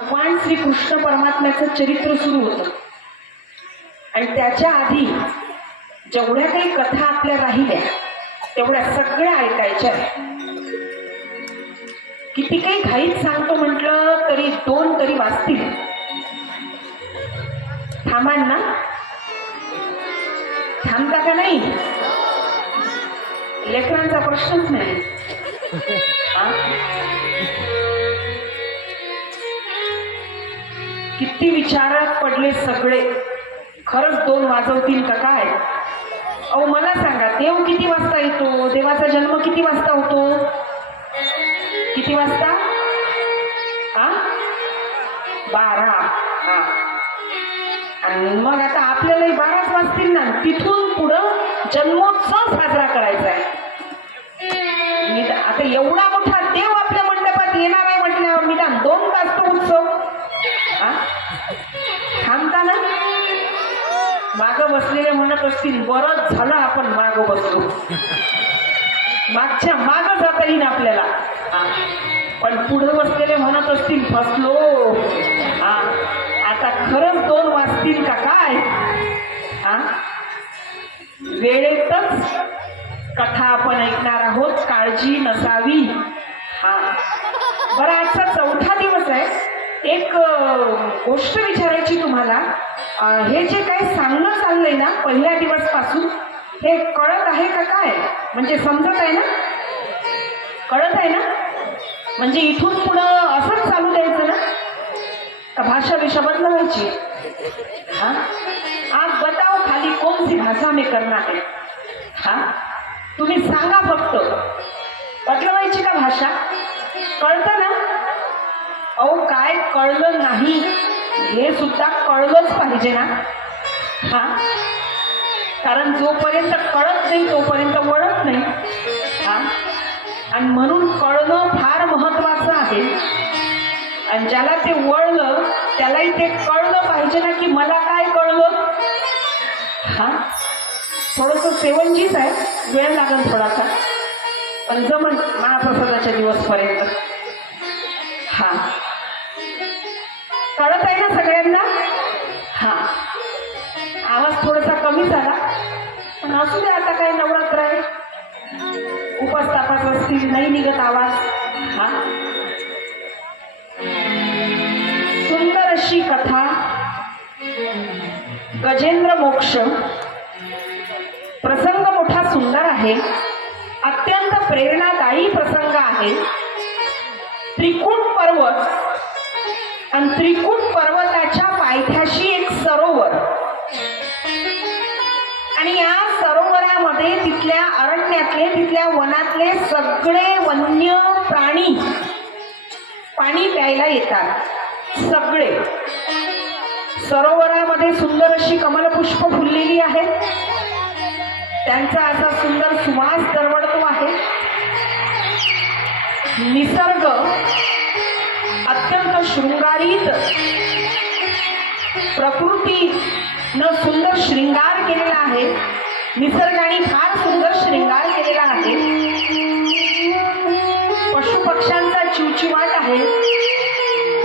भगवान श्री कृष्ण परमात्म्याचं चरित्र सुरू होतं. आणि त्याच्या आधी जेवढ्या काही कथा आपल्या राहिल्या तेवढ्या सगळ्या ऐकायच्या. किती काही घाईत सांगतो म्हटलं तरी दोन तरी वाचतील. थांबान ना. थांबता का नाही? लेकरांचा प्रश्नच नाही. किती विचारात पडले सगळे. खरंच दोन वाजवतील का काय? अहो मला सांगा देव किती वाजता येतो? देवाचा जन्म किती वाजता होतो? किती वाजता? हा बारा. हा. आणि मग आता आपल्यालाही बाराच वाजतील ना. तिथून पुढं जन्मोत्सव साजरा करायचा आहे. निदा- आता एवढा मोठा देव आपल्या मंडपात येणार आहे म्हटल्यावर निदान दोन तास तो उत्सव हा? थांबता ना माग बसलेले म्हणत असतील बरंच झालं आपण माग बसलो. मागच्या माग जाता येईल आपल्याला. पण पुढे बसलेले म्हणत असतील फसलो. हा. आता खरंच दोन वाजतील का काय? हा? वेळेतच कथा आपण ऐकणार आहोत काळजी नसावी. हा. बरं आजचा चौथा दिवस आहे. एक गोष्ट विचारायची तुम्हाला. हे जे काही सांगणं चाललंय ना पहिल्या दिवसपासून हे कळत आहे का काय? म्हणजे समजत आहे ना? कळत आहे ना? म्हणजे इथून पुढं असंच चालू द्यायचं ना? का भाषा बिषा बदलवायची? हां? आप बताओ खाली कोण सी भाषा मी करणार आहे हा? तुम्ही सांगा फक्त. बदलवायची का भाषा? कळतं ना? अहो काय कळलं नाही? हे सुद्धा कळलंच पाहिजे ना? हा? कारण जोपर्यंत कळत नाही तोपर्यंत वळत नाही. हा? आणि म्हणून कळणं फार महत्वाचं आहे. आणि ज्याला ते वळलं त्यालाही ते कळलं पाहिजे ना की मला काय कळलं? हा? थोडस सेवनजीच आहे. वेळ लागेल थोडासा. पण जमन महाप्रसादाच्या दिवसपर्यंत. हा. कळत आहे ना सगळ्यांना? हा. आवाज थोडासा कमी झाला. पण असू दे आता काय नवरात्र आहे. उपास तापास असतील नाही निघत आवाज. हा. सुंदर अशी कथा. गजेंद्र मोक्ष. प्रसंग मोठा सुंदर आहे. अत्यंत प्रेरणादायी प्रसंग आहे. त्रिकुण पर्वत. आणि त्रिकुट पर्वताच्या पायथ्याशी एक सरोवर. आणि या सरोवरामध्ये तिथल्या अरण्यातले तिथल्या वनातले सगळे वन्य प्राणी पाणी प्यायला येतात. सगळे. सरोवरामध्ये सुंदर अशी कमलपुष्प फुललेली आहेत. त्यांचा असा सुंदर सुवास दरवडतो आहे. निसर्ग शृंगारीत प्रकृतीनं सुंदर श्रृंगार केलेला आहे. निसर्गाने फार सुंदर श्रृंगार केलेला आहे. पशुपक्ष्यांचा चिवचिवाट आहे.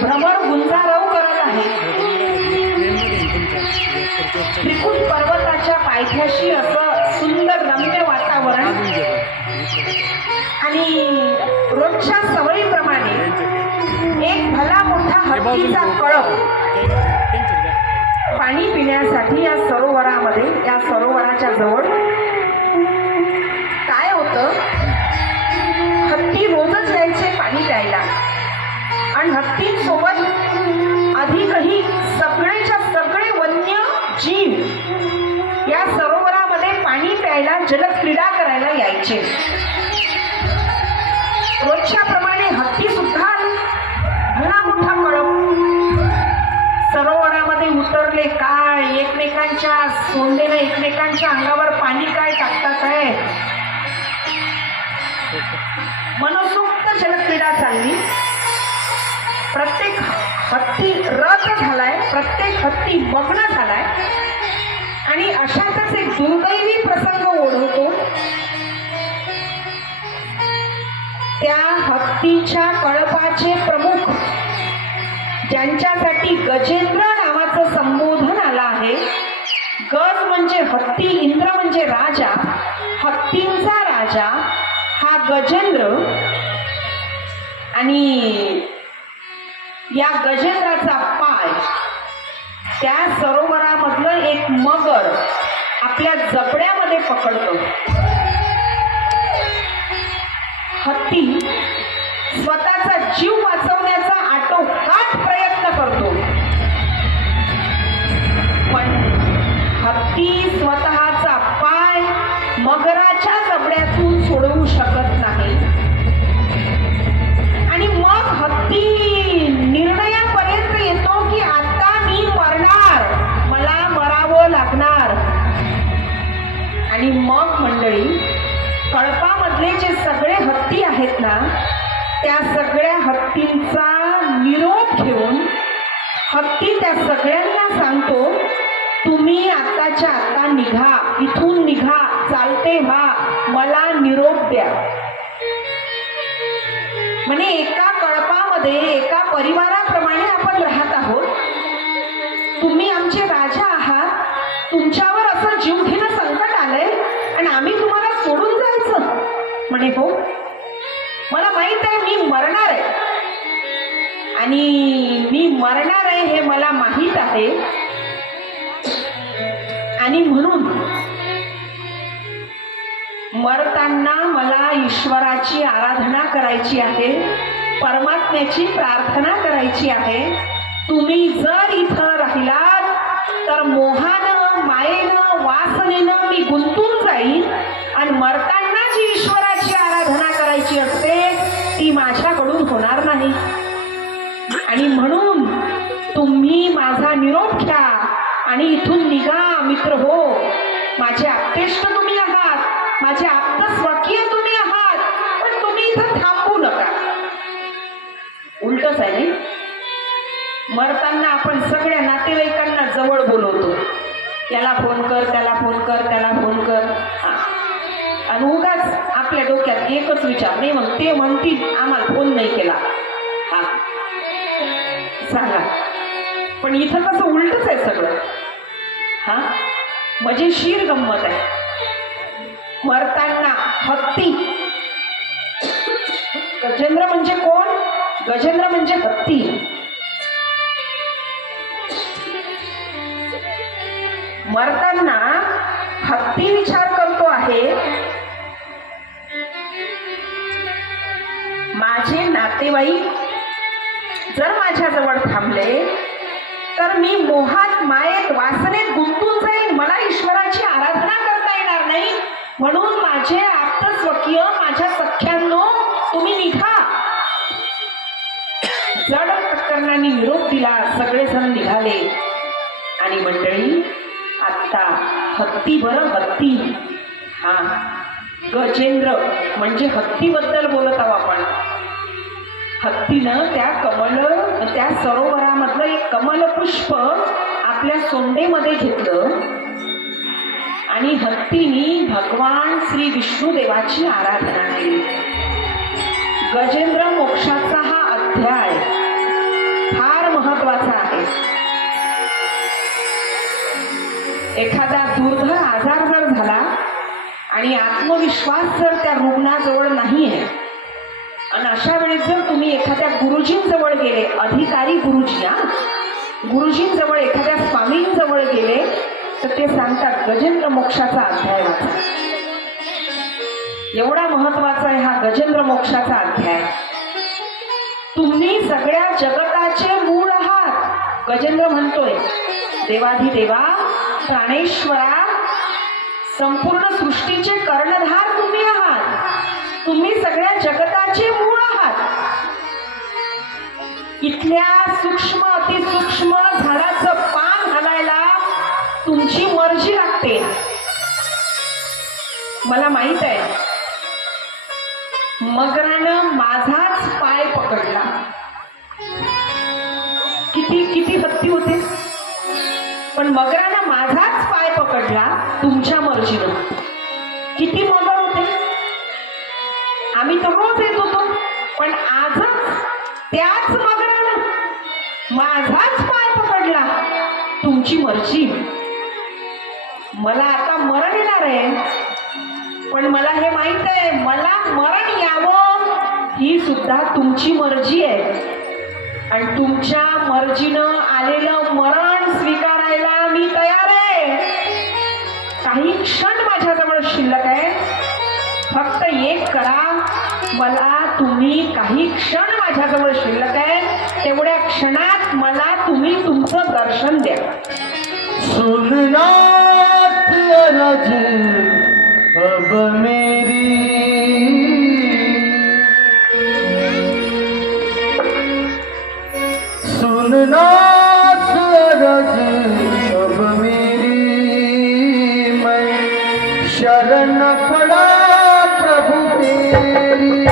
भ्रमर गुंजारव करत आहे. त्रिकुट पर्वताच्या पायथ्याशी असं सुंदर रम्य वातावरण. आणि रोजच्या सवयीप्रमाणे एक भला मोठा हत्तीचा कळप पाणी पिण्यासाठी या सरोवरामध्ये या सरोवराच्या जवळ. काय होतं? हत्ती रोजच यायचे पाणी प्यायला. आणि हत्ती जलद क्रीडा करायला यायचे. रोजच्याप्रमाणे हत्ती सुद्धा भला मोठा कळप. सरोवरामध्ये उतरले काय? एकमेकांच्या सोंडेने एकमेकांच्या अंगावर पाणी काय टाकतात आहे मनसोक्त जलक्रीडा चालली. प्रत्येक हत्ती रथ झालाय प्रत्येक हत्ती मग्न झालाय. आणि अशातच एक दुर्दैवी प्रसंग ओढवतो. त्या हत्तीच्या कळपाचे प्रमुख ज्यांच्यासाठी गजेंद्र नावाचं संबोधन आलं आहे गज म्हणजे हत्ती इंद्र म्हणजे राजा हत्तींचा राजा हा गजेंद्र. आणि या गजेंद्राचा पाय त्या सरोवरामधलं एक मगर आपल्या जबड्यामध्ये पकडतो. हत्ती हत्ती त्या सगळ्यांना सांगतो तुम्ही आताच्या आता निघा इथून निघा चालते व्हा मला निरोप द्या. म्हणजे एका कळपामध्ये एका परिवाराप्रमाणे आपण राहत आहोत. तुम्ही आमचे राजा आहात. तुमच्यावर असं जीव घेणं संकट आलंय आणि आम्ही तुम्हाला सोडून जायचं. म्हणे हो. मला माहीत आहे मी मरणार आहे. आणि मी मरणार आहे हे मला माहीत आहे. आणि म्हणून मरताना मला ईश्वराची आराधना करायची आहे परमात्म्याची प्रार्थना करायची आहे. तुम्ही जर इथं राहिलात तर मोहानं मायेनं वासनेनं मी गुंतून जाईन आणि मरताना जी ईश्वराची आराधना करायची असते ती माझ्याकडून होणार नाही. आणि म्हणून तुम्ही माझा निरोप घ्या आणि इथून निघा मित्र हो. माझे आप्तेष्ट तुम्ही आहात. माझे आप्त स्वकीय तुम्ही आहात. पण तुम्ही इथं थांबू नका. उलटच आहे नाही मरताना आपण सगळ्या नातेवाईकांना जवळ बोलवतो. याला फोन कर त्याला फोन कर त्याला फोन कर. आणि उगाच आपल्या डोक्यात एकच विचार नाही मग ते म्हणतील आम्हाला फोन नाही केला. झाला पण इथं कसं उलटच आहे सगळं. हा? म्हणजे मजेशीर गंमत आहे. मरताना हत्ती गजेंद्र म्हणजे कोण? गजेंद्र म्हणजे हत्ती मरताना हत्ती विचार करतो आहे. माझे नातेवाईक जर माझ्याजवळ थांबले तर मी मोहात मायेत वासनेत गुंतून जाईल मला ईश्वराची आराधना करता येणार नाही. म्हणून माझे आप्त स्वकीय माझ्या सख्यांनो तुम्ही निघा. जड प्रकरणांनी निरोप दिला सगळेजण निघाले. आणि मंडळी आत्ता हत्ती बरं हत्ती. हा गजेंद्र म्हणजे हत्तीबद्दल बोलत आहोत आपण. हत्तीनं त्या कमल त्या सरोवरामधलं एक कमल पुष्प आपल्या सोंडेमध्ये घेतलं. आणि हत्तीनी भगवान श्री विष्णुदेवाची आराधना केली. गजेंद्र मोक्षाचा हा अध्याय फार महत्त्वाचा आहे. एखादा दुर्धर आजार जर झाला आणि आत्मविश्वास जर त्या रुग्णाजवळ नाही आहे आणि अशा वेळेस जर तुम्ही एखाद्या गुरुजींजवळ गेले अधिकारी गुरुजी हा? गुरुजींजवळ एखाद्या स्वामींजवळ गेले तर ते सांगतात गजेंद्र मोक्षाचा अध्याय वाचा. एवढा महत्त्वाचा आहे हा गजेंद्र मोक्षाचा अध्याय. तुम्ही सगळ्या जगताचे मूळ आहात गजेंद्र म्हणतोय. देवाधिदेवा प्राणेश्वरा संपूर्ण सृष्टीचे कर्णधार तुम्ही आहात. तुम्ही सगळ्या जगताचे मूळ आहात. इथल्या सूक्ष्म अतिसूक्ष्म झाडाचं पान घालायला तुमची मर्जी लागते. मला माहीत आहे. मगरानं माझाच पाय पकडला. किती किती हत्ती होते? पण मगरानं माझाच पाय पकडला तुमच्या मर्जीनं. किती मगर तुमची मर्जी. मला आता मरण येणार आहे. पण मला हे माहीत आहे मला मरण यावं ही सुद्धा तुमची मर्जी आहे. आणि तुमच्या मर्जीनं आलेलं मरण स्वीकारायला मी तयार आहे. काही क्षण माझ्याजवळ शिल्लक आहे. फक्त एक करा मला तुम्ही काही क्षण माझ्याजवळ शिल्लक आहे. तेवढ्या क्षणात मला तुम्ही तुमचं दर्शन द्या. सुननाथ अरज अब मेरी। सुननाथ अरज अब मेरी। शरण पड़ा प्रभु तेरी।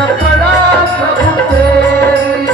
शरण पड़ा प्रभु तेरी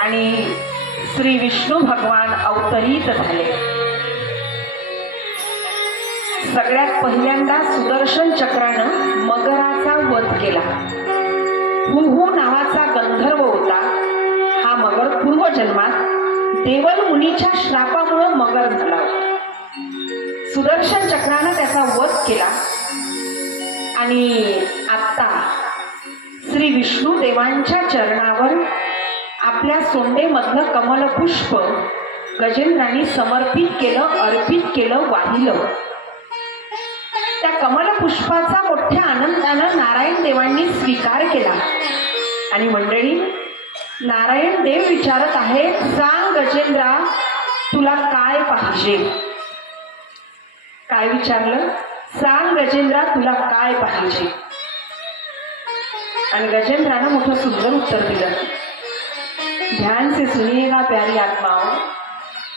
आणि श्री विष्णू भगवान अवतरित झाले. सगळ्यात पहिल्यांदा सुदर्शन चक्रानं मगराचा वध केला. हुहू नावाचा गंधर्व होता. हा मगर पूर्वजन्मात देवल मुनीच्या श्रापामुळे मगर झाला होता. सुदर्शन चक्रानं त्याचा वध केला. आणि आत्ता श्री विष्णू देवांच्या चरणावर आपल्या सोंडेमधलं कमलपुष्प गजेंद्रांनी समर्पित केलं अर्पित केलं वाहिलं. त्या कमलपुष्पाचा मोठ्या आनंदानं नारायण देवांनी स्वीकार केला. आणि मंडळी नारायण देव विचारत आहे सांग गजेंद्रा तुला काय पाहिजे? काय विचारलं? सांग गजेंद्रा तुला काय पाहिजे? आणि गजेंद्रानं मोठं सुंदर उत्तर दिलं. ध्यान से सुनिएगा प्यारी आत्माओं।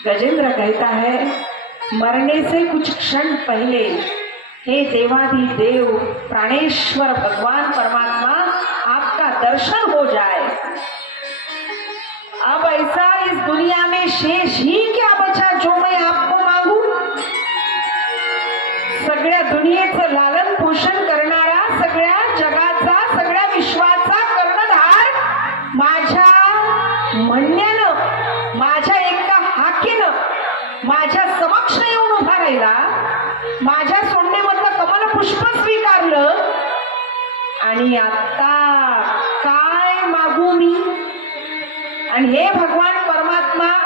गजेंद्र कहता है मरने से कुछ क्षण पहले हे देवाधि देव प्राणेश्वर भगवान परमात्मा आपका दर्शन हो जाए। अब ऐसा इस दुनिया में शेष ही क्या बचा जो मैं आपको मांगू? सगळ्या दुनियेचं लालन पोषण करणारा सगळ्या जगाचा सगळ्या विश्वाचा राहिला माझ्या सोंडेमधलं कमल पुष्प स्वीकारलं. आणि आता काय मागू मी? आणि हे भगवान परमात्मा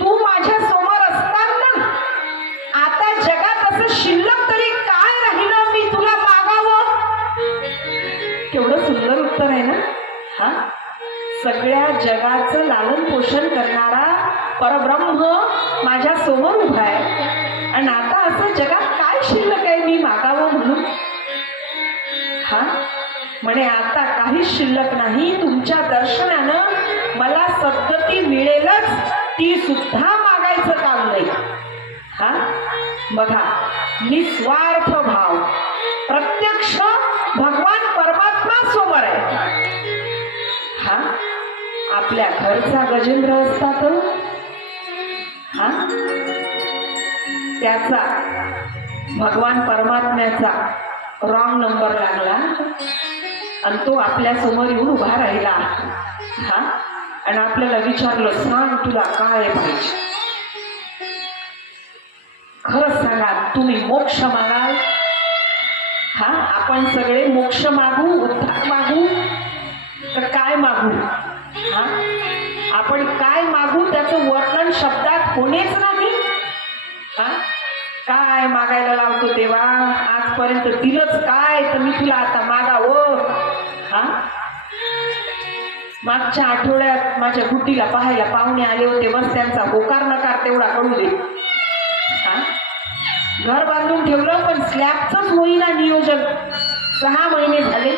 तू माझ्यासमोर असताना आता जगात असं शिल्लक तरी काय राहिलं मी तुला मागावं? केवढं सुंदर उत्तर आहे ना? हा? सगळ्या जगाचं लालन पोषण करणारा परब्रह्म माझ्यासमोर उभा आहे. आणि आता असं जगात काय शिल्लक आहे मी मागावं म्हणून? हा? म्हणे आता काहीच शिल्लक नाही तुमच्या दर्शनानं मला सद्गती मिळेलच ती सुद्धा मागायचं काम नाही. हा? बघा निस्वार्थ भाव. प्रत्यक्ष भगवान परमात्मा समोर आहे. हा? आपल्या घरचा गजेंद्र असता तर? हा? त्याचा भगवान परमात्म्याचा रॉंग नंबर लागला. आणि तो आपल्यासमोर येऊन उभा राहिला. हा? आणि आपल्याला विचारलं सांग तुला काय पाहिजे? खरंच सांगा तुम्ही मोक्ष मागाल? हा? आपण सगळे मोक्ष मागू उद्धार मागू? तर काय मागू? हा? आपण काय मागू? त्याचं वर्णन शब्दात होणेच नाही. हा? काय मागायला लावतो तेव्हा? आजपर्यंत दिलंच काय? तर मी तुला आता मागावं. हा? मागच्या आठवड्यात माझ्या गुड्डीला पाहायला पाहुणे आले होते. बस त्यांचा होकार नकार तेवढा कळू दे. घर बांधून ठेवलं पण स्लॅबचंच होईना नियोजन. सहा महिने झाले.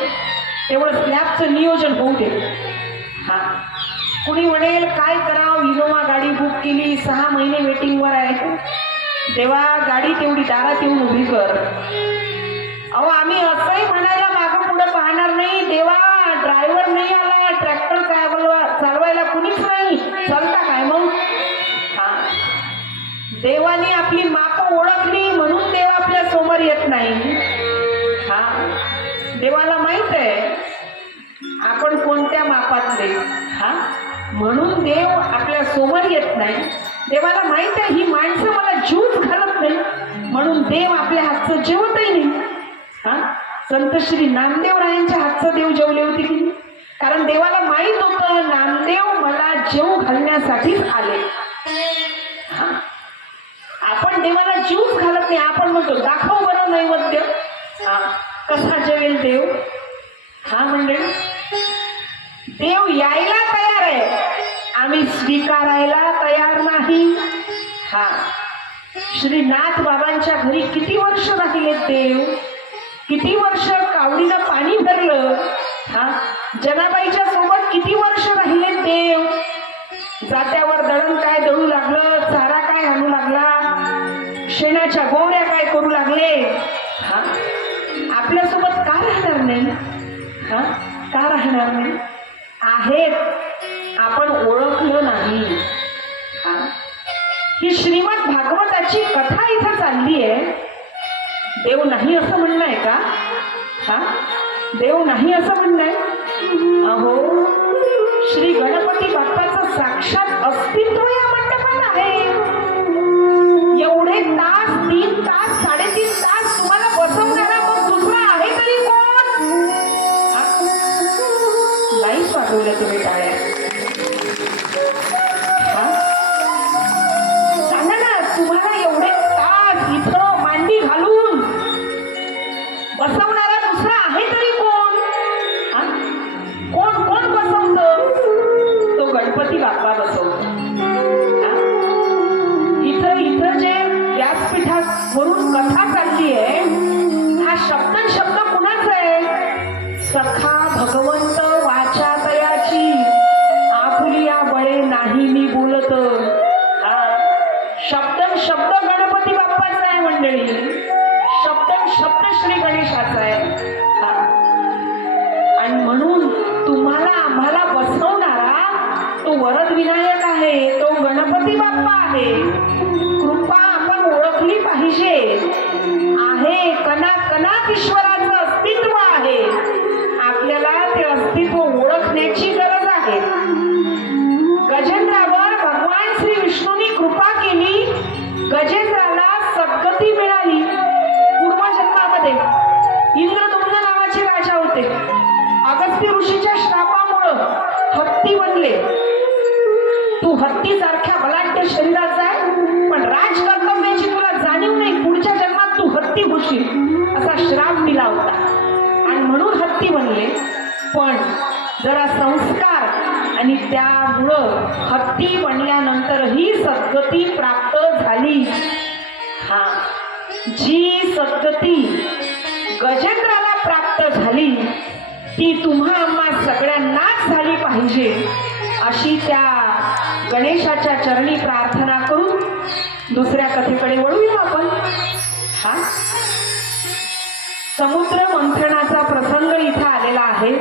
तेवढं स्लॅबचं नियोजन होऊ दे. हा? कुणी म्हणेल काय करावं? इनोवा गाडी बुक केली. सहा महिने वेटिंगवर आहे. तेव्हा गाडी तेवढी दारात येऊन उभी कर. अहो आम्ही असंही म्हणायला मागं पुढं पाहणार नाही. देवा ड्रायव्हर नाही आला ट्रॅक्टर चालवा चालवायला कुणीच नाही. चालता काय मग? देवाने आपली माप ओळखली म्हणून देव आपल्यासमोर येत नाही. हा? देवाला माहीत आहे आपण कोणत्या मापातले. हा? म्हणून देव आपल्यासमोर येत नाही. देवाला माहीत आहे ही माणसं मला जीवच घालत नाही. म्हणून देव आपल्या हातचं जेवतही नाही. हा? संत श्री नामदेव रायांच्या हातचं देव जेवले होते की कारण देवाला माहीत होतं नामदेव मला जेव घालण्यासाठीच आले. आपण देवाला जीवच घालत नाही आपण म्हणतो दाखव बरं नैवेद्य. हा? कसा जेवेल देव? हा म्हणजे देव यायला तयार आहे. आम्ही स्वीकारायला तयार नाही. हा. श्री नाथ बाबांच्या घरी किती वर्ष राहिले देव? किती वर्ष कावडीनं पाणी भरलं? हा? जनाबाईच्या सोबत किती वर्ष राहिले देव? जात्यावर दळण काय दळू लागलं? देव नाही असं म्हणणं आहे का? हा? देव नाही असं म्हणणं आहे अहो श्री गणपती बाप्पाचं साक्षात अस्तित्व या मंडपात आहे. एवढे तास तीन तास साडेतीन तास बाप्पाचा तू हत्तीसारख्या बलाढ्य शरीराचा आहे पण राजकर्तव्याची तुला जाणीव नाही. पुढच्या जन्मात तू हत्ती होशील असा श्राप दिला होता. आणि म्हणून हत्ती बनले. पण जरा संस्कार आणि त्यामुळं हत्ती बनल्यानंतरही सद्गती प्राप्त झाली. हा जी सद्गती गजेंद्राला प्राप्त झाली ती तुम्हा आम्हा सगळ्यांनाच झाली पाहिजे अशी त्या गणेशाच्या चरणी प्रार्थना करून दुसऱ्या कथेकडे वळूया आपण. हा? समुद्र मंथनाचा प्रसंग इथं आलेला आहे.